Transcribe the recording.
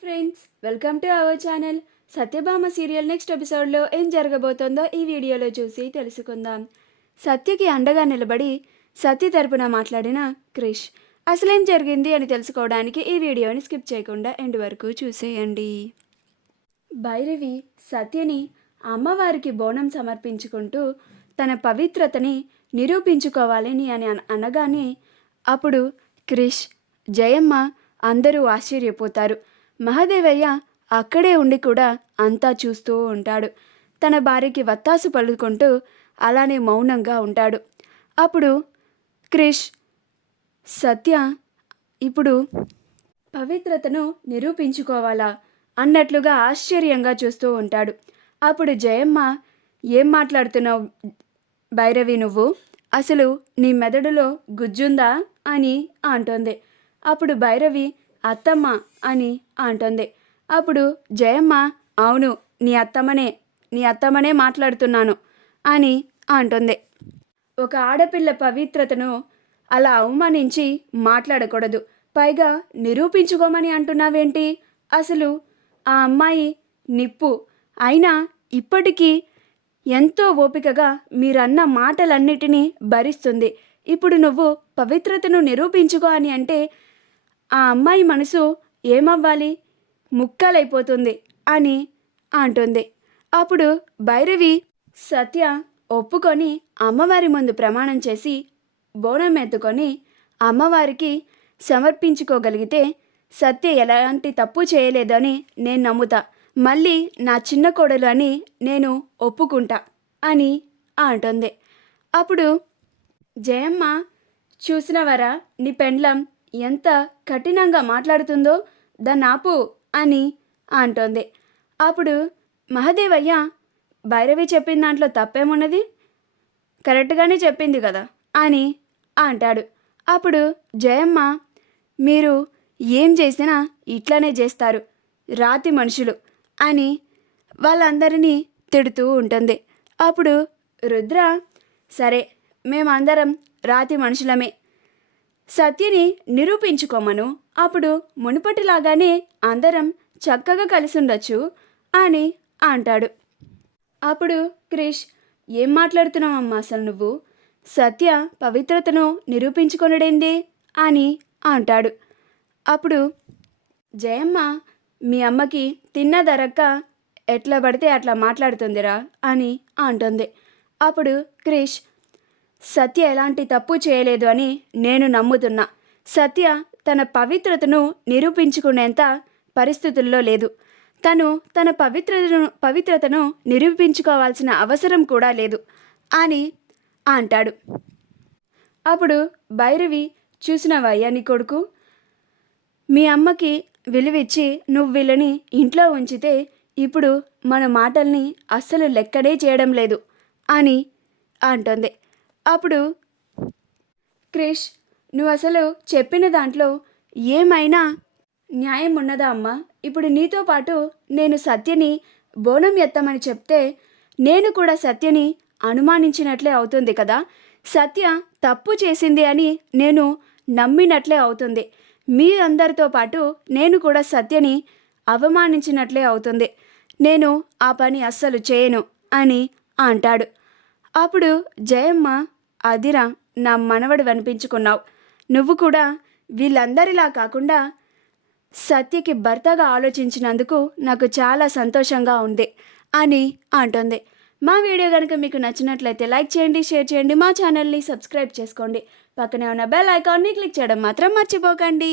Friends, welcome to our channel. Satyabhama serial next ఎపిసోడ్లో ఏం జరగబోతోందో ఈ వీడియోలో చూసి తెలుసుకుందాం. సత్యకి అండగా నిలబడి సత్య తరపున మాట్లాడిన క్రిష్ అసలేం జరిగింది అని తెలుసుకోవడానికి ఈ వీడియోని స్కిప్ చేయకుండా ఎండ్ వరకు చూసేయండి. భైరవి సత్యని అమ్మవారికి బోనం సమర్పించుకుంటూ తన పవిత్రతని నిరూపించుకోవాలని అని అనగానే అప్పుడు క్రిష్, జయమ్మ అందరూ ఆశ్చర్యపోతారు. మహాదేవయ్య అక్కడే ఉండి కూడా అంతా చూస్తూ ఉంటాడు. తన భార్యకి వత్తాసు పలుకుంటూ అలానే మౌనంగా ఉంటాడు. అప్పుడు క్రిష్, సత్య ఇప్పుడు పవిత్రతను నిరూపించుకోవాలా అన్నట్లుగా ఆశ్చర్యంగా చూస్తూ ఉంటాడు. అప్పుడు జయమ్మ, ఏం మాట్లాడుతున్నావు భైరవి, నువ్వు అసలు నీ మెదడులో గుజ్జుందా అని అంటోంది. అప్పుడు భైరవి, అత్తమ్మ అని అంటుంది. అప్పుడు జయమ్మ, అవును, నీ అత్తమ్మనే మాట్లాడుతున్నాను అని అంటుంది. ఒక ఆడపిల్ల పవిత్రతను అలా అవమానించి మాట్లాడకూడదు. పైగా నిరూపించుకోమని అంటున్నావేంటి? అసలు ఆ అమ్మాయి నిప్పు అయినా ఇప్పటికీ ఎంతో ఓపికగా మీరన్న మాటలన్నిటినీ భరిస్తుంది. ఇప్పుడు నువ్వు పవిత్రతను నిరూపించుకో అని అంటే ఆ అమ్మాయి మనసు ఏమవ్వాలి? ముక్కలైపోతుంది అని అంటుంది. అప్పుడు భైరవి సత్య ఒప్పుకొని అమ్మవారి ముందు ప్రమాణం చేసి బోనం ఎత్తుకొని అమ్మవారికి సమర్పించుకోగలిగితే సత్య ఎలాంటి తప్పు చేయలేదని నేను నమ్ముతా. మళ్ళీ నా చిన్న కోడలు అని నేను ఒప్పుకుంటా అని అంటుంది. అప్పుడు జయమ్మ, చూసినవరా నీ పెండ్లం ఎంత కఠినంగా మాట్లాడుతుందో, దాన్ని ఆపు అని అంటోంది. అప్పుడు మహాదేవయ్య, భైరవి చెప్పిన దాంట్లో తప్పేమున్నది, కరెక్ట్గానే చెప్పింది కదా అని అంటాడు. అప్పుడు జయమ్మ, మీరు ఏం చేసినా ఇట్లానే చేస్తారు, రాతి మనుషులు అని వాళ్ళందరినీ తిడుతూ ఉంటుంది. అప్పుడు రుద్ర, సరే మేమందరం రాతి మనుషులమే, సత్యని నిరూపించుకోమను, అప్పుడు మునుపటిలాగానే అందరం చక్కగా కలిసి ఉండొచ్చు అని అంటాడు. అప్పుడు క్రిష్, ఏం మాట్లాడుతున్నావమ్మా అసలు నువ్వు? సత్య పవిత్రతను నిరూపించుకొనడేంది అని అంటాడు. అప్పుడు జయమ్మ, మీ అమ్మకి తిన్నదరక్క ఎట్లా పడితే అట్లా మాట్లాడుతుందిరా అని అంటుంది. అప్పుడు క్రిష్, సత్య ఎలాంటి తప్పు చేయలేదు అని నేను నమ్ముతున్నా. సత్య తన పవిత్రతను నిరూపించుకునేంత పరిస్థితుల్లో లేదు. తను తన పవిత్రతను నిరూపించుకోవాల్సిన అవసరం కూడా లేదు అని అంటాడు. అప్పుడు భైరవి, చూసినవయ్యా నీ కొడుకు, మీ అమ్మకి విలువిచ్చి నువ్వు వీళ్ళని ఇంట్లో ఉంచితే ఇప్పుడు మన మాటల్ని అస్సలు లెక్కడే చేయడం లేదు అని అంటుంది. అప్పుడు క్రిష్, నువ్వు అసలు చెప్పిన దాంట్లో ఏమైనా న్యాయం ఉన్నదా అమ్మా? ఇప్పుడు నీతో పాటు నేను సత్యని బోనం ఎత్తమని చెప్తే నేను కూడా సత్యని అనుమానించినట్లే అవుతుంది కదా. సత్య తప్పు చేసింది అని నేను నమ్మినట్లే అవుతుంది. మీ అందరితో పాటు నేను కూడా సత్యని అవమానించినట్లే అవుతుంది. నేను ఆ పని అస్సలు చేయను అని అంటాడు. అప్పుడు జయమ్మ, అదిరా నా మనవడు అనిపించుకున్నావు, నువ్వు కూడా వీళ్ళందరిలా కాకుండా సత్యకి భర్తగా ఆలోచించినందుకు నాకు చాలా సంతోషంగా ఉంది అని అంటుంది. మా వీడియో కనుక మీకు నచ్చినట్లయితే లైక్ చేయండి, షేర్ చేయండి, మా ఛానల్ని సబ్స్క్రైబ్ చేసుకోండి, పక్కనే ఉన్న బెల్ ఐకాన్ని క్లిక్ చేయడం మాత్రం మర్చిపోకండి.